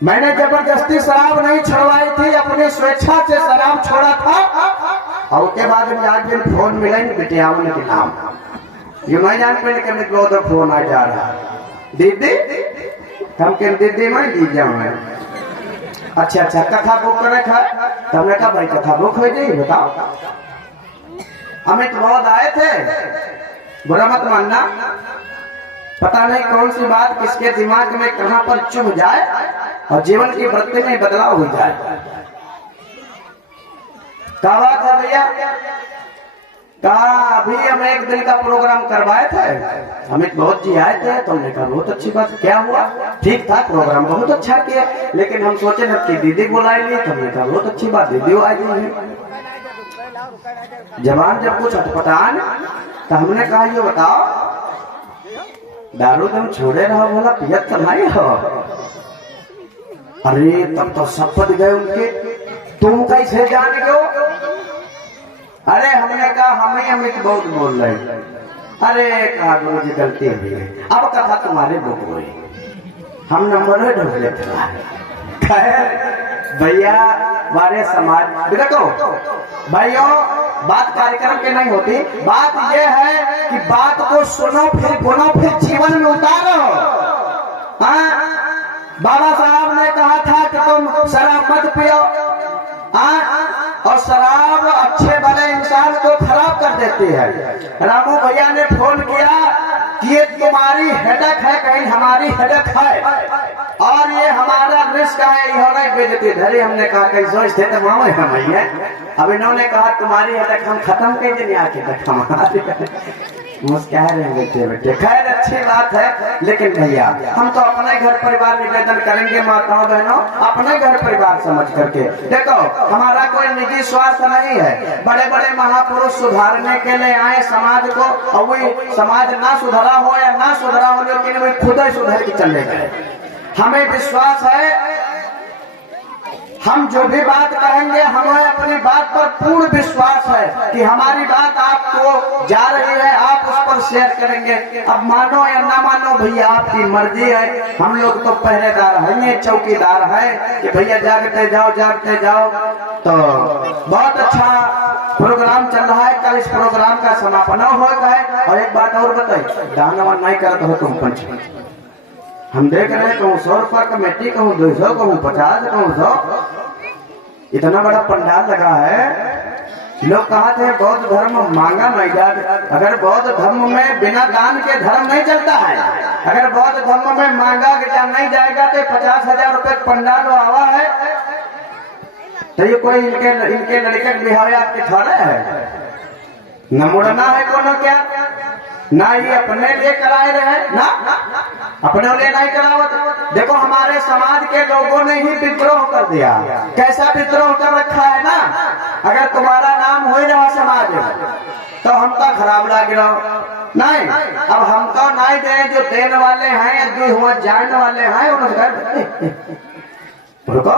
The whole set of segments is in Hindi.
मैंने जबरदस्ती शराब नहीं छुड़वाई थी, अपनी स्वेच्छा से शराब छोड़ा था। और उसके बाद में आज दिन फोन मिला बिटियावन के नाम, ये मैं जान पे लेकर बहुत फोन आ जा रहा, दीदी हम के दीदी मैं दी जाऊँ। अच्छा कथा बुक करे था, तो हमने कहा भाई कथा बुक हो गई, बताओ। अमित बहुत आए थे, बुरा मत मानना, पता नहीं कौन सी बात किसके दिमाग में कहां पर चुभ जाए और जीवन की वृत्ति में बदलाव हो जाए। क्या बात है भैया? कहा अभी हम एक दिन का प्रोग्राम करवाए थे, अमित बहुत जी आए थे, तो हमने कहा बहुत अच्छी बात, क्या हुआ? ठीक था प्रोग्राम, बहुत अच्छा किया, लेकिन हम सोचे न कि दीदी बुलाएंगे, तो हमने कहा बहुत अच्छी बात, दीदी आई है। जवान जब कुछ अटपटान, तो हमने कहा ये बताओ दारू तुम छोड़े रहो, बोला पियत तो नहीं हो। अरे तब तो शपथ गए उनके, तुम कैसे जान गए? अरे हमने कहा हमें अमित बहुत बोल रहे। अरे कहा गुरु जी गलती हुई है, अब कथा तुम्हारे बुक हुई, हम नंबर ढूंढ लेते। भैया हमारे समाज देखो भाइयों, बात कार्यक्रम के नहीं होती, बात यह है कि बात को सुनो फिर गुनो फिर जीवन में उतारो। बाबा साहब ने कहा था कि तुम शराब मत पियो, और शराब अच्छे भले इंसान को खराब कर देती है। रामू भैया ने फोन किया कि ये तुम्हारी हेडक है, कहीं हमारी हेडक है, और ये हमारा रिस्क है, इन्होंने बेइज्जती धरी। हमने कहा कैसे स्थित मामा है भैया, अब इन्होंने कहा तुम्हारी हेडक हम खत्म कर देंगे, आके तक हमारी मुस्कुरा रहे बेटे बेटे। खैर अच्छी बात है, लेकिन भैया हम तो अपने घर परिवार निवेदन करेंगे, माताओं बहनों अपने घर परिवार समझ करके देखो, हमारा कोई निजी स्वार्थ नहीं है। बड़े बड़े महापुरुष सुधारने के लिए आए समाज को, और वही समाज ना सुधरा हो या ना सुधरा हो, लेकिन वही खुद ही सुधर के चले गए। हमें विश्वास है, हम जो भी बात कहेंगे हमें अपनी बात पर पूर्ण विश्वास है कि हमारी बात आपको जा रही है, आप उस पर शेयर करेंगे। अब मानो या ना मानो भैया आपकी मर्जी है, हम लोग तो पहरेदार हैं, चौकीदार हैं कि भैया जागते जाओ। तो बहुत अच्छा प्रोग्राम चल रहा है, कल इस प्रोग्राम का समापन हो गया। और एक बात और बताइए, दान वान नहीं करते हो तुम पंच, हम देख रहे हैं कहूँ 100 रुपया कमेटी, कहूँ 200, कहूँ 50, कहूँ 100, इतना बड़ा पंडाल लगा है। लोग कहते हैं बौद्ध धर्म मांगा नहीं जाता, अगर बौद्ध धर्म में बिना दान के धर्म नहीं चलता है। अगर बौद्ध धर्म में मांगा नहीं जाएगा तो 50,000 रुपए पंडाल आवा है, तो ये कोई इनके लड़के के बिहार आपके थोड़े है, न मुड़ना है कोनो क्या, ना ये अपने लिए कराए रहे, ना अपने लिए नहीं करावत। देखो हमारे समाज के लोगों ने ही विद्रोह कर दिया, कैसा विद्रोह कर रखा है ना। अगर तुम्हारा नाम हो रहा समाज तो हमका खराब लग रहा नहीं, अब हमको नहीं दे, जो देने वाले हैं हुआ जाने वाले हैं उन्होंने रुको।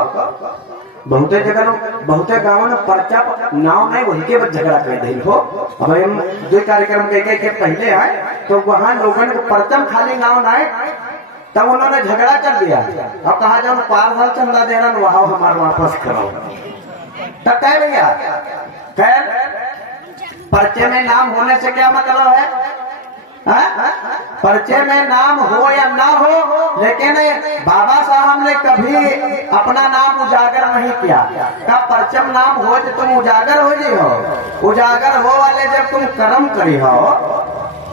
बहुते जगह बहुते गाँव में पर्चा नाव नहीं, वही के झगड़ा कर दे हो। अब हम दो कार्यक्रम के पहले आए तो वहाँ लोगों को परचम खाली नाव नहीं, तब उन्होंने झगड़ा कर दिया। अब कहा जाओ पार्सल चंदा दे रहा वहां हमारे वापस करो, तब कह भैया खैर पर्चे में नाम होने से क्या मतलब है? पर्चे में नाम हो या ना हो, लेकिन बाबा साहब ने कभी अपना नाम उजागर नहीं किया। कब परचम नाम हो तो तुम उजागर हो जी हो, उजागर हो वाले जब तुम कर्म करी हो,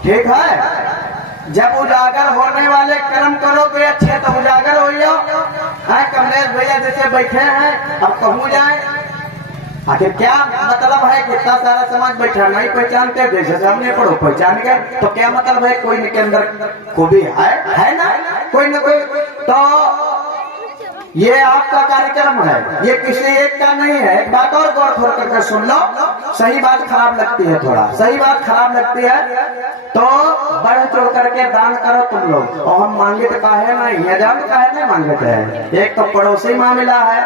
ठीक है। जब उजागर होने वाले कर्म करोगे अच्छे तो उजागर हो जाओ। कमलेश भैया जैसे बैठे हैं, अब कहूँ जाए आखिर क्या मतलब है? कितना सारा समाज बैठा नहीं पहचानते, जैसे सामने पढ़ो पहचान गए, तो क्या मतलब है? कोई के अंदर खूबी है ना, कोई न कोई। तो ये आपका कार्यक्रम है, ये किसी एक का नहीं है। एक बात और गौर खोल करके सुन लो, सही बात खराब लगती है, थोड़ा सही बात खराब लगती है तो बढ़ चढ़ करके दान करो तुम लोग। और हम मांगे तो काहे नहीं, हजार काहे नहीं मांगते हैं। एक तो पड़ोसी मामला है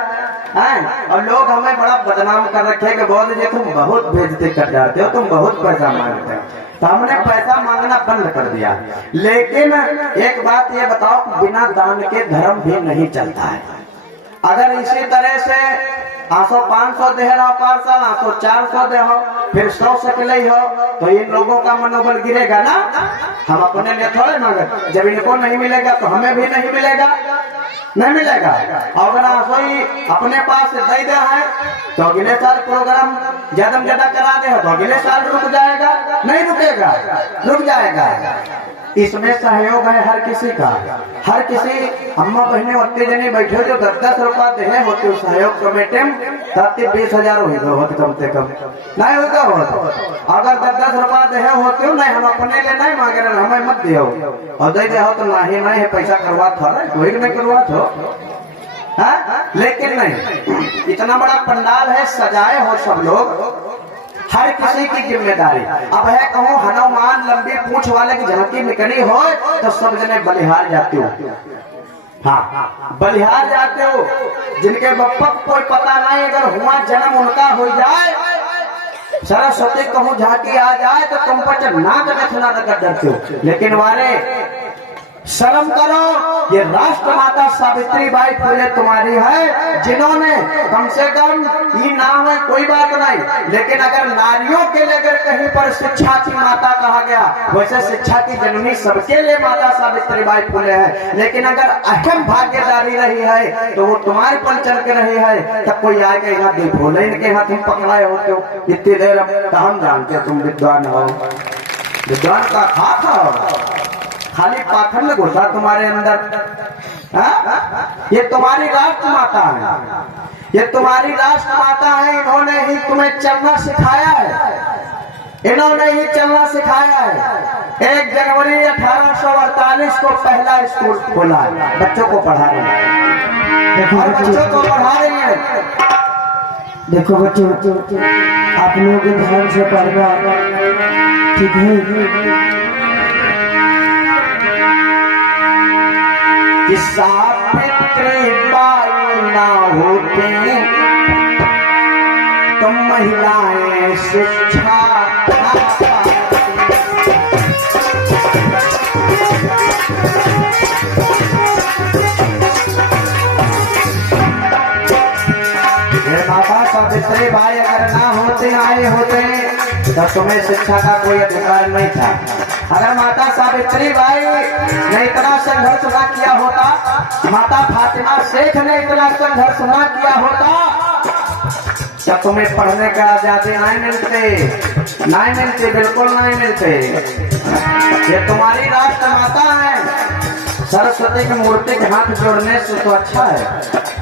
और लोग हमें बड़ा बदनाम कर रखे कि बोल दीजिए तुम बहुत बेइज्जती कर जाते हो, तुम बहुत पैसा मांगते हो। तो हमने पैसा मांगना बंद कर दिया। लेकिन एक बात ये बताओ, बिना दान के धर्म भी नहीं चलता है। अगर इसी तरह से 500 दे रहा पार्सल 400 दे हो फिर 100 से ले हो तो इन लोगों का मनोबल गिरेगा ना। हम अपने लिए थोड़े मांगे, जब इनको नहीं मिलेगा तो हमें भी नहीं मिलेगा, नहीं मिलेगा। अगर सोई अपने पास दे दे है तो अगले साल प्रोग्राम ज्यादा ज्यादा करा दे तो अगले साल रुक जाएगा, नहीं रुकेगा, रुक जाएगा। इसमें सहयोग है हर किसी का, हर किसी अम्मा बहने होते जने बैठे जो 10-10 रुपया दे होते सहयोग कमेटी में 20,000 होते कम से कम नहीं होता हो। अगर 10-10 रुपया दे होते हो नहीं, हम अपने लिए नहीं मांगे रहे, हमें मत दियो और दे दे हो तो नहीं नहीं है पैसा करवा था कोई नहीं करवा था है। लेकिन नहीं, इतना बड़ा पंडाल है, सजाए हो सब लोग, हर किसी की जिम्मेदारी। अब है कहूँ हनुमान लंबी पूंछ वाले की झांकी निकली हो तो सब जने बलिहार जाते हो, हाँ बलिहार जाते हो। जिनके बप्पा को कोई पता नहीं, अगर हुआ जन्म उनका हो जाए, सरस्वती कहूँ झांकी आ जाए तो तुम पर नाक देखना नगर डरते हो। लेकिन वारे शर्म करो, ये राष्ट्र माता सावित्री बाई फुले तुम्हारी है, जिन्होंने कम से कम ये नाम है कोई बात नहीं, लेकिन अगर नारियों के लिए अगर कहीं पर शिक्षा की माता कहा गया, वैसे शिक्षा की जननी सबके लिए माता सावित्री बाई फुले है। लेकिन अगर अहम भागीदारी रही है तो वो तुम्हारे पर चल के रही है। तब कोई आगे यहाँ देखो नहीं, इनके हाथ तुम पकड़ाए होते हो इतनी देर, तो हम जानते तुम विद्वान हो, विद्वान का खाक हो, खाली पाखंड घुसा तुम्हारे अंदर। ये तुम्हारी राष्ट्र माता है, ये तुम्हारी राष्ट्र माता है, इन्होंने ही तुम्हें चलना सिखाया है, इन्होंने ही चलना सिखाया है। 1 जनवरी 1848 को पहला स्कूल खोला है, बच्चों को पढ़ा रहे हैं और बच्चों को पढ़ा रही है। देखो बच्चों, आप लोग ध्यान से पढ़ना, ठीक है? सावित्री बाई ना होती तो महिलाएं शिक्षा ना माता सावित्री बाई अगर ना होते आए होते तो तुम्हें शिक्षा का कोई अधिकार नहीं था। अगर माता सावित्री बाई ने इतना संघर्ष ना किया होता, माता फातिमा शेख ने इतना संघर्ष ना किया होता, क्या तुम्हें पढ़ने का आजादी नहीं मिलते, नहीं मिलते, बिल्कुल नहीं मिलते। ये तुम्हारी राष्ट्र माता है, सरस्वती की मूर्ति के हाथ जोड़ने से तो अच्छा है,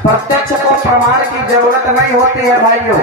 प्रत्यक्ष को प्रमाण की जरूरत नहीं होती है भाइयों।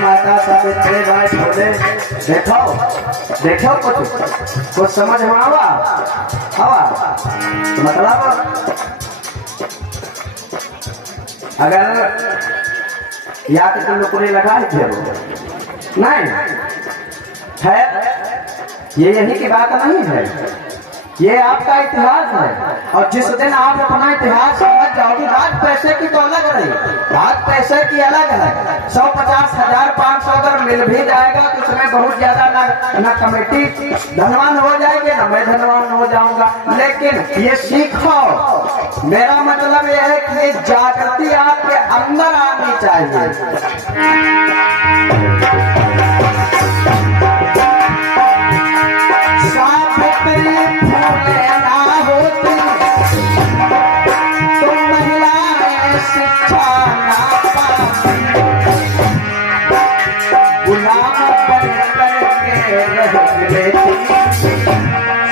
माता सावित्री बाई फुले, देखो देखो कुछ समझ में आवा हवा। मतलब अगर या तो तुम लोग लगाए थे नहीं है, ये यही की बात नहीं है, ये आपका इतिहास है। और जिस दिन आप अपना इतिहास समझ जाओगे, बात पैसे की तो अलग रही, बात पैसे की अलग है। 150, 1000, 500 अगर मिल भी जाएगा तो इसमें बहुत ज्यादा ना कमेटी धनवान हो जाएगी ना मैं धनवान हो जाऊंगा। लेकिन ये सीखो, मेरा मतलब ये है कि जागृति आपके अंदर आनी चाहिए।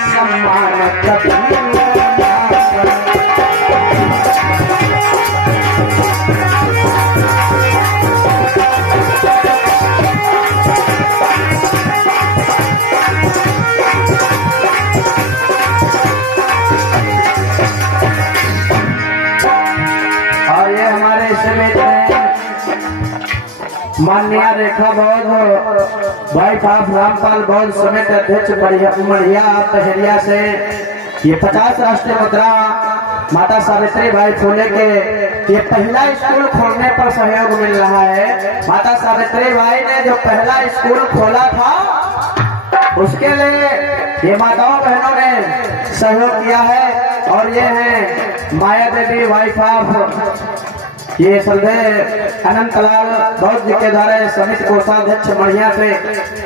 सम्मान कभी वाइफ ऑफ रामपाल बौद्ध समेत अध्यक्ष मढ़िया पहरिया से ये 50 राष्ट्रीय मुद्रा माता सावित्री बाई फुले के ये पहला स्कूल खोलने पर सहयोग मिल रहा है। माता सावित्री बाई ने जो पहला स्कूल खोला था उसके लिए ये माताओं बहनों ने सहयोग किया है। और ये है माया देवी वाइफ ऑफ ये श्रद्धेय अनंतलाल बौद्ध जी के द्वारा समिति कोषाध्यक्ष मढ़िया से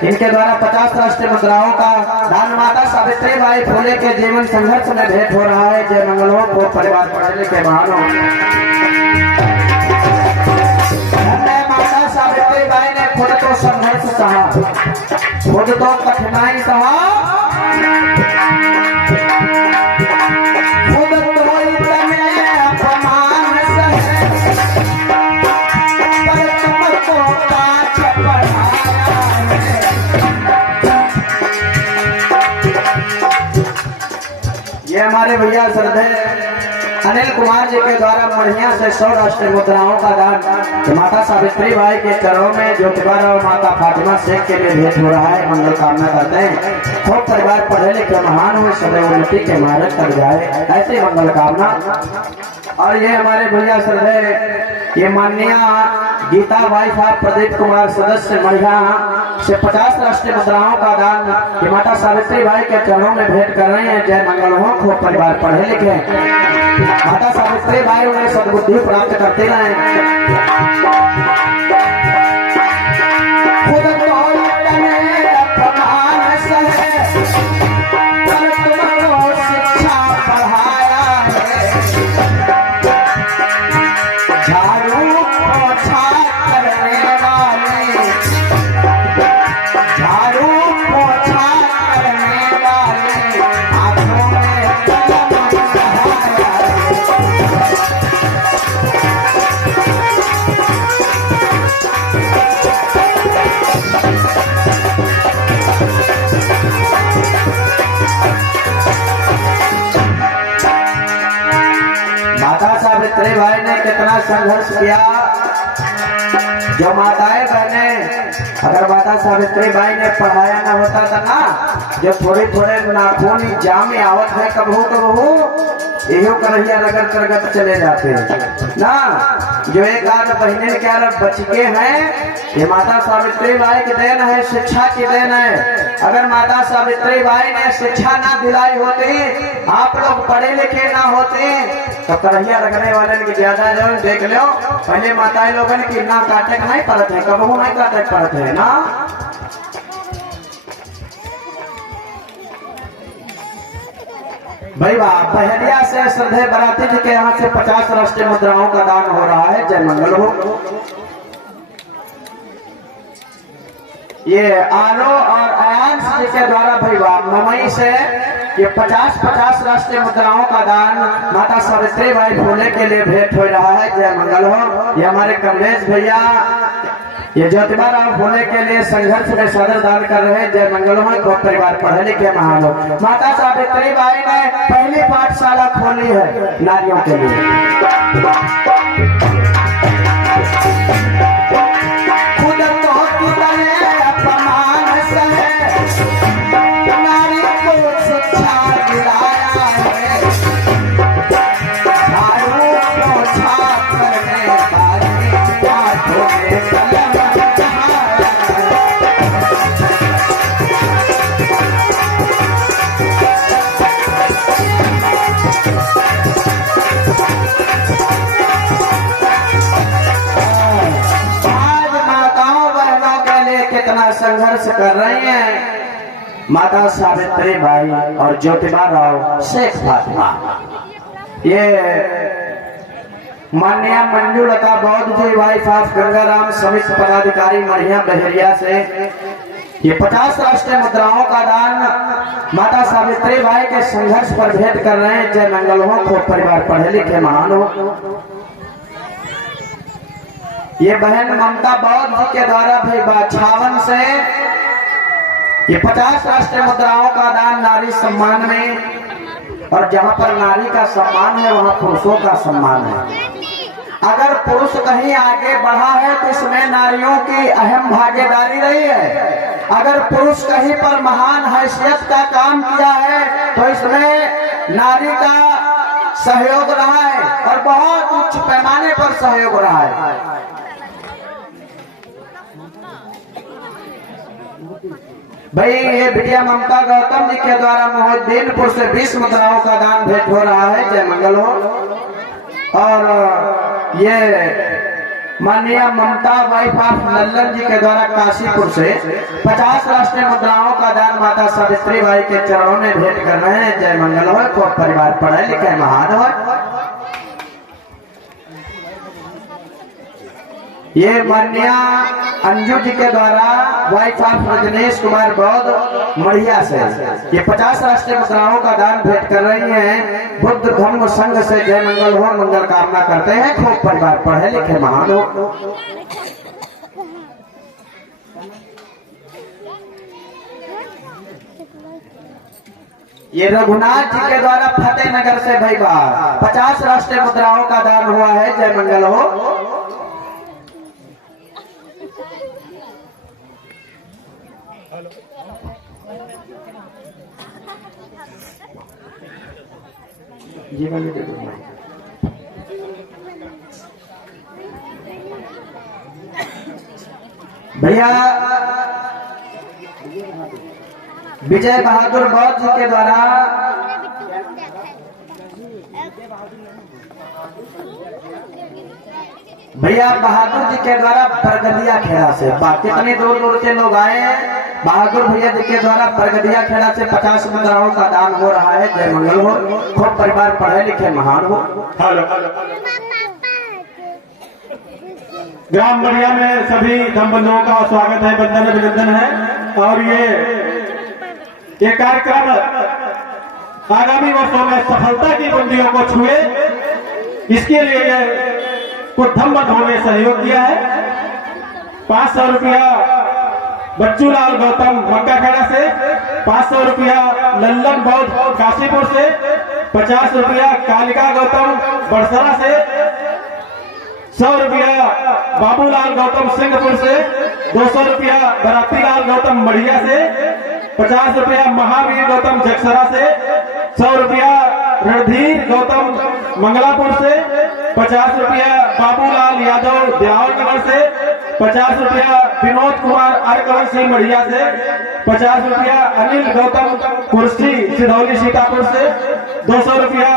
इनके द्वारा 50 राष्ट्रीय मुद्राओं का दान माता सावित्री बाई फुले के जीवन संघर्ष में भेंट हो रहा है। जय मंगल हो को परिवार पढ़ने के महान हो। माता सावित्री बाई ने खुद तो संघर्ष सहा, खुद तो कठिनाई सहा, खुद तो इतने अपमान सहे, पर तुमको पाठ पढ़ाया है। ये हमारे भैया श्रद्धेय अनिल कुमार जी के द्वारा मढ़िया से 100 राष्ट्रीय मुद्राओं का दान माता सावित्री बाई के चरणों में ज्योतिबा और माता फातिमा शेख के लिए भेंट हो रहा है। मंगल कामना करते हैं खूब परिवार पढ़े लिखे महान हो, सदैव उन्नति के मार्ग कर जाए, ऐसे मंगल कामना। और ये हमारे भैया श्रद्धेय ये माननीय गीता वाइफ ऑफ प्रदीप कुमार सदस्य मढ़िया से 50 राष्ट्रीय मुद्राओं का दान ये माता सावित्री बाई के चरणों में भेंट कर रहे हैं। जय मंगल हो, खूब परिवार पढ़े लिखे, माता सावित्री बाई उन्हें सद्बुद्धि प्राप्त करते रहे। खुद तो इतने अपमान सहे, पर तुमको शिक्षा पढ़ाया है। झाड़ू पोछा करने वाले, झाड़ू पोछा करने वाले आंखों में कलम सहाया है। माता सावित्री बाई ने कितना संघर्ष किया। जो माताएं बहने अगर माता सावित्री बाई ने पढ़ाया ना होता था ना, जो थोड़े थोड़े नाखून जाम आवत है कबहू कबहू यही करहिया रगड़ करगत चले जाते ना। जो एक आध महीने क्या बच गए हैं, ये माता सावित्री बाई की देन है, शिक्षा की देन है। अगर माता सावित्री बाई ने शिक्षा ना दिलाई होती, आप लोग पढ़े लिखे ना होते, तो करहिया रगड़ने वाले की ज्यादा जो देख लो। पहले माताएं लोगन की ना काटे नहीं पड़ते है, कबहू नहीं काटे पड़ते है ना। भाई वाह, पहलिया से श्रद्धेय बराती जी के यहाँ से 50 राष्ट्रीय मुद्राओं का दान हो रहा है। जय मंगल हो। ये आलो और आयांश जी के द्वारा भाई वाह मुंबई से ये 50 राष्ट्रीय मुद्राओं का दान माता सावित्री बाई फुले के लिए भेंट हो रहा है। जय मंगल हो। ये हमारे कमलेश भैया ये ज्योतिबा राव फुले के लिए संघर्ष में सदर दान कर रहे हैं। जय मंगल हो। तो परिवार पढ़े लिखे महान हो। माता सावित्री बाई ने पहली पाठशाला खोली है नारियों के लिए। खुद तो कितने अपमान सहे, नारी को शिक्षा दिलाया है। झाड़ू पोछा करने वाले हाथों में कलम संघर्ष कर रही हैं माता सावित्री बाई और ज्योतिबा राव शेख फातिमा। ये माननीय मंजूलता बौद्ध जी वाइफ ऑफ गंगाराम समिति पदाधिकारी मढ़िया बहरिया से ये 50 राष्ट्रीय मुद्राओं का दान माता सावित्री बाई के संघर्ष पर भेंट कर रहे हैं। जय मंगल हो। खूब परिवार पढ़े लिखे महान हो। ये बहन ममता बौद्ध जी के द्वारा भी बाछावन से ये 50 राष्ट्रीय मुद्राओं का दान नारी सम्मान में, और जहां पर नारी का सम्मान है वहां पुरुषों का सम्मान है। अगर पुरुष कहीं आगे बढ़ा है तो इसमें नारियों की अहम भागीदारी रही है। अगर पुरुष कहीं पर महान हैसियत का काम किया है तो इसमें नारी का सहयोग रहा है और बहुत उच्च पैमाने पर सहयोग रहा है। भाई ये बिटिया ममता गौतम जी के द्वारा मोहद्दीनपुर से 20 मुद्राओं का दान भेंट हो रहा है। जय मंगल हो। और ये माननीय ममता वाइफ ऑफ लल्लन जी के द्वारा काशीपुर से 50 राष्ट्रीय मुद्राओं का दान माता सावित्री बाई के चरणों में भेंट कर रहे हैं। जय मंगल हो। खूब परिवार पढ़े लिखे महान हो। ये माननीय अंजू जी के द्वारा वाइफ ऑफ रजनीश कुमार बौद्ध मढ़िया से ये 50 राष्ट्रीय मुद्राओं का दान भेंट कर रही हैं। बुद्ध धम्म संघ से जय मंगल हो, मंगल कामना करते हैं। खूब परिवार पढ़े लिखे महान हो। ये रघुनाथ जी के द्वारा फतेहनगर से भाई 50 राष्ट्रीय मुद्राओं का दान हुआ है। जय मंगल हो। ये वाले दे दो। भैया विजय बहादुर बौद्ध जी के द्वारा भैया बहादुर जी के द्वारा बरगदिया खेड़ा से कितनी दूर दूर से लोग आए हैं। बहादुर भैया जी के द्वारा बरगदिया खेड़ा से 50 मुद्राओं का दान हो रहा है। जय मंगल हो। खूब परिवार पढ़े लिखे महान हो। ग्राम मढ़िया में सभी संबंधों का स्वागत है, वंदन अभिनंदन है। और ये कार्यक्रम आगामी वर्षों में सफलता की बुंदियों को छुए, इसके लिए कुछ धम्म ने सहयोग किया है। 500 रुपया बच्चूलाल गौतम मक्का खेड़ा से, 500 रुपया लल्लन बौद्ध काशीपुर से, 50 रुपया कालिका गौतम बड़सरा से, 100 रुपया बाबूलाल गौतम सिंहपुर से, 200 रुपया बरातीलाल गौतम मढ़िया से, 50 रुपया महावीर गौतम जगसरा से, 100 रुपया रणधीर गौतम मंगलापुर से, 50 रुपया बाबूलाल यादव ब्यावनगर से, 50 रुपया विनोद कुमार अर्कवंशी मढ़िया से, 50 रुपया अनिल गौतम कुर्सी सिधौली सीतापुर से, 200 रुपया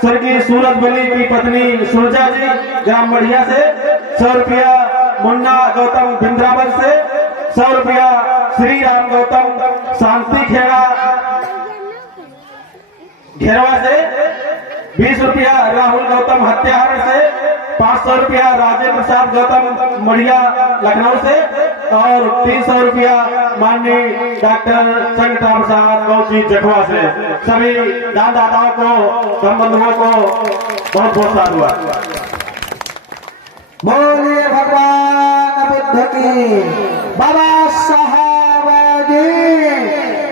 स्वर्गीय सूरज बली की पत्नी सुरजा जी ग्राम मढ़िया से, 100 रुपया मुन्ना गौतम बिंद्रावन से, 100 रुपया श्री राम गौतम शांति खेड़ा घेरवा से, 20 रुपया राहुल गौतम हत्याहार से, 500 रुपया राजेंद्र प्रसाद गौतम मढ़िया लखनऊ से और 300 रुपया माननीय डॉक्टर संगता प्रसाद गौजी जखवा से। सभी दानदाताओं को, संबंधुओं को बहुत बहुत साधुवाद। बोलिए भगवान बुद्ध की। बाबा साहब जी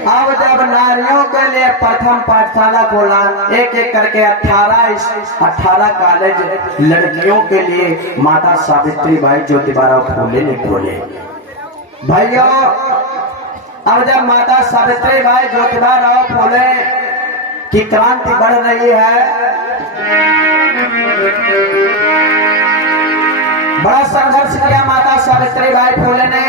अब जब नारियों के लिए प्रथम पाठशाला खोला, एक एक करके 18 कॉलेज लड़कियों के लिए माता सावित्री बाई ज्योतिबाराव फूले ने खोले। भाइयों अब जब माता सावित्री बाई ज्योतिबाराव फूले की क्रांति बढ़ रही है, बड़ा संघर्ष किया माता सावित्री बाई फूले ने।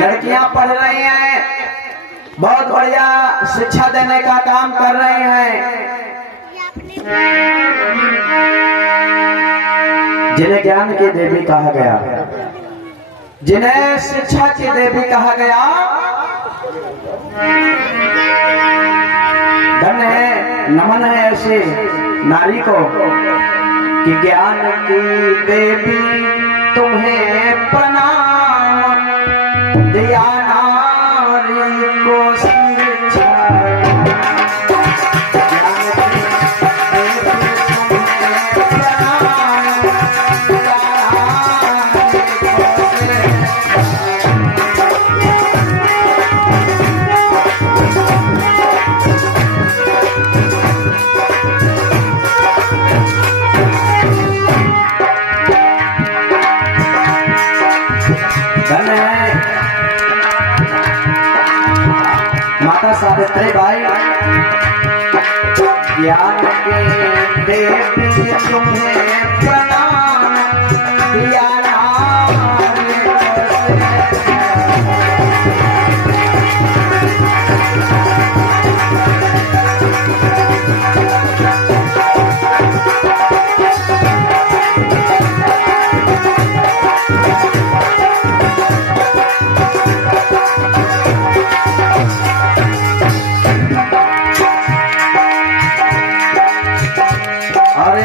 लड़कियां पढ़ रही हैं, बहुत बढ़िया शिक्षा देने का काम कर रही हैं। जिन्हें ज्ञान की देवी कहा गया, जिन्हें शिक्षा की देवी कहा गया, धन्य है, नमन है ऐसी नारी को कि ज्ञान की देवी तुम्हें प्रणाम, दिया नारी को शिक्षा। सावित्री बाई ज्ञान के देवी तुम्हें प्रणाम किया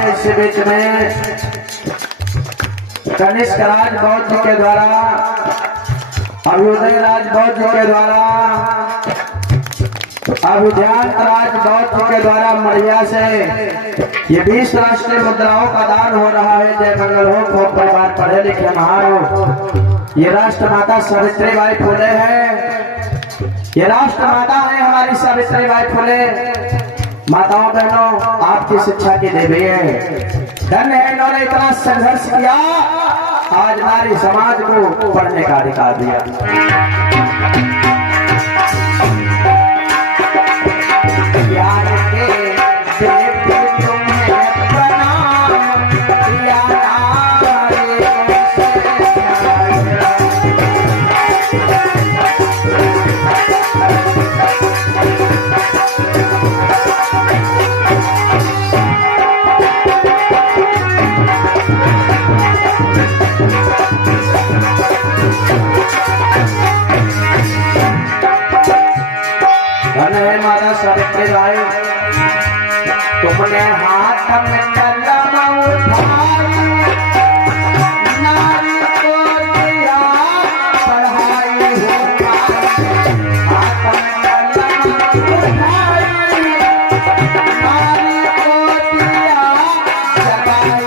इसी बीच में कनिष्क राज बौद्ध जी के द्वारा अभ्युदय राज बौद्ध जी के द्वारा अभिध्यांत राज बौद्ध जी के द्वारा मढ़िया से ये 20 राष्ट्रीय मुद्राओं का दान हो रहा है। जय मंगल हो, खूब परिवार पढ़े लिखे महान हो। ये राष्ट्र माता सावित्री बाई फुले है, ये राष्ट्र माता है हमारी सावित्री बाई फुले। माताओं बहनों, आपकी शिक्षा की देवी है। धन्य है इन्होंने इतना संघर्ष किया, आज नारी समाज को पढ़ने का अधिकार दिया। ज्ञान के देवी तुम्हें प्रणाम किया सावित्री बाई तुमने हाथ में कलम उठाई, नारी को दिया पढ़ाई हो हाथ में कलम उठाई, नारी को दिया जगाई।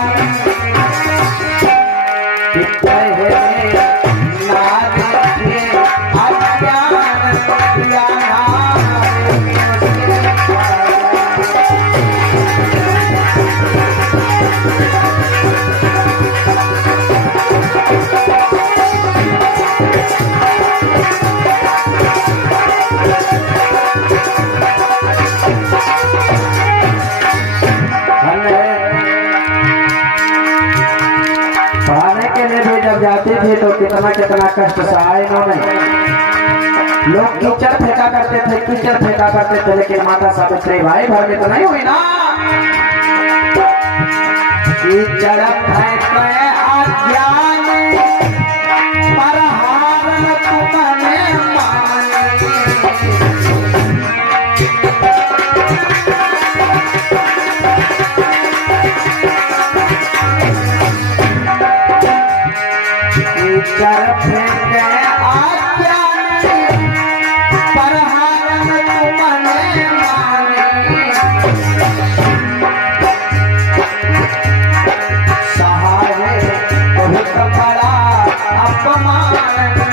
नारी के अज्ञान दिया जाती थी तो कितना कितना कष्ट सहा इन्होंने। लोग कीचड़ फेंका करते थे, कीचड़ फेंका करते थे, लेकिन माता सावित्री बाई भर में तो नहीं हुई ना। कीचड़ फेंके अज्ञान पर हार तुमने मानी। कीचड़ फेंके अज्ञान पर हार तुमने मानी। सहाय बहुत बड़ा अपमान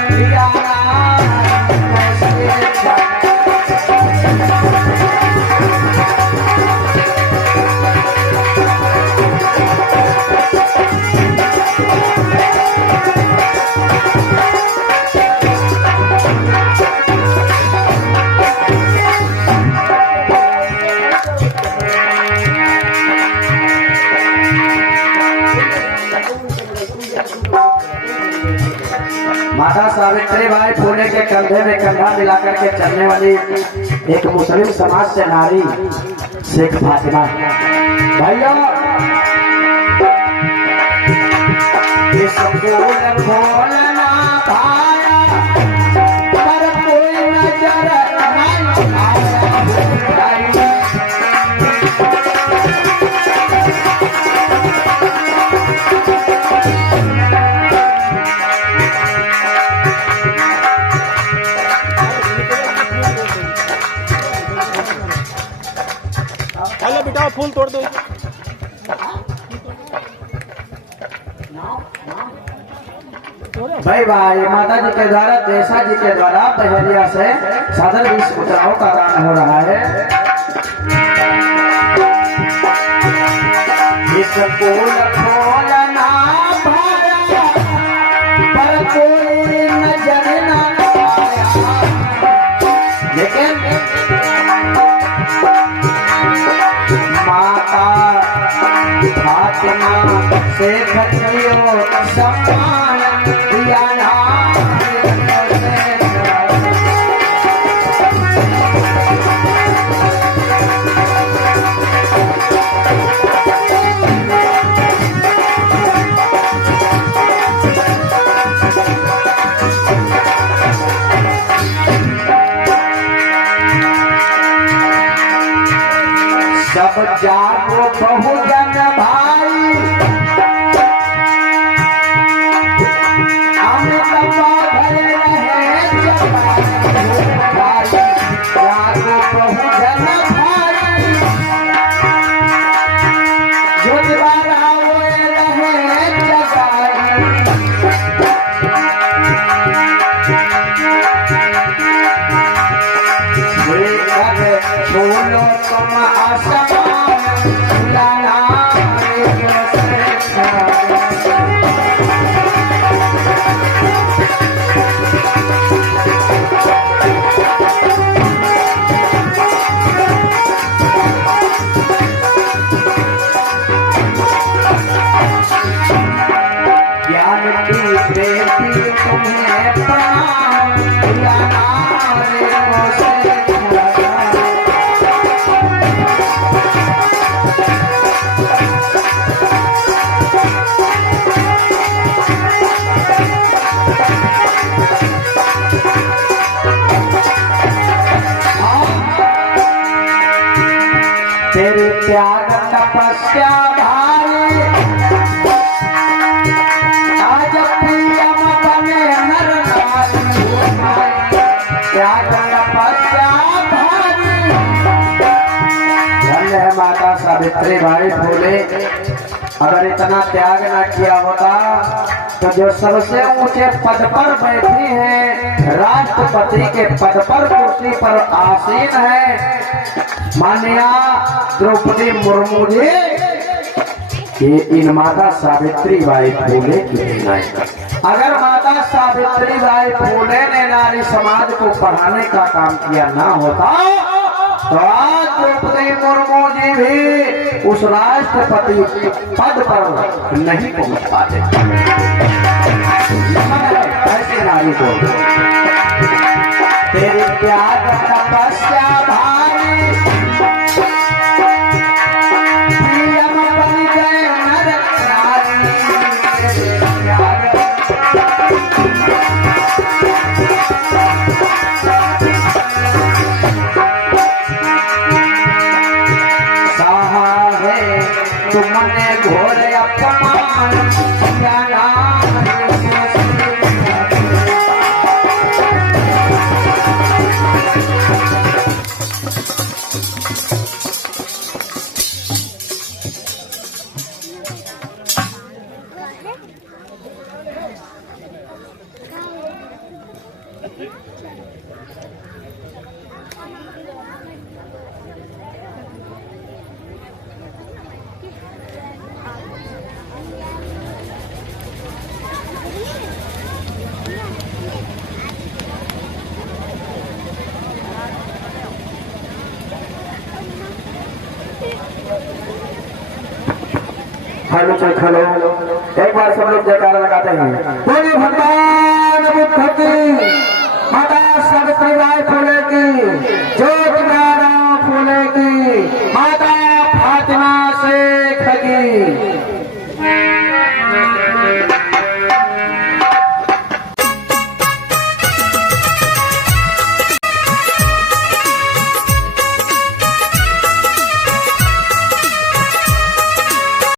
दिया माता सावित्री बाई फुले के कंधे में कंधा मिलाकर के चलने वाली एक मुस्लिम समाज से नारी शेख फातिमा। भाइयों, खोलना भाया पर कोई नजर नहीं आया। हेलो बेटा, फूल तोड़ दो। भाई भाई माता जी के द्वारा, देसा जी के द्वारा बहरिया से सादर 20 मुद्राओं का दान हो रहा है। इसको खोलना भाया पर कोई नजर न आया, लेकिन फातिमा से खचियो सम्मान दिया नाम सब जागो बहुजन भाई अमृत पाधर रहे भाई जागो बहुजन भाई जो द्वारा रहे जगाई बोलो तुम आसमान लाना ज्ञान की बेटी तुम्हें प्रणाम लाना तेरे त्याग तपस्या भारी आज प्रियम बने नर नारी त्याग तपस्या भारी। धन्य है माता सावित्री बाई फूले। अगर इतना त्याग न किया होता तो जो सबसे ऊंचे पद पर बैठी है, राष्ट्रपति के पद पर कुर्सी पर आसीन है माननीय द्रौपदी मुर्मू जी, ये इन माता सावित्री बाई फूले की देन। अगर माता सावित्री बाई फूले ने नारी समाज को पढ़ाने का काम किया ना होता तो आज द्रौपदी मुर्मू जी भी उस राष्ट्रपति पद पर नहीं पहुंच पाते। ऐसे नारी को तेरे त्याग तपस्या भारी प्रियम बन गए नर नारी सहा है तुमने घोर अपमान क्या नाम हेलो चेक हेलो, एक बार सब लोग जयकारा लगाते हैं। बोले भगवान बुद्ध की, माता सावित्री बाई फूले की, ज्योतिबा फूले की, माता फातिमा शेख की।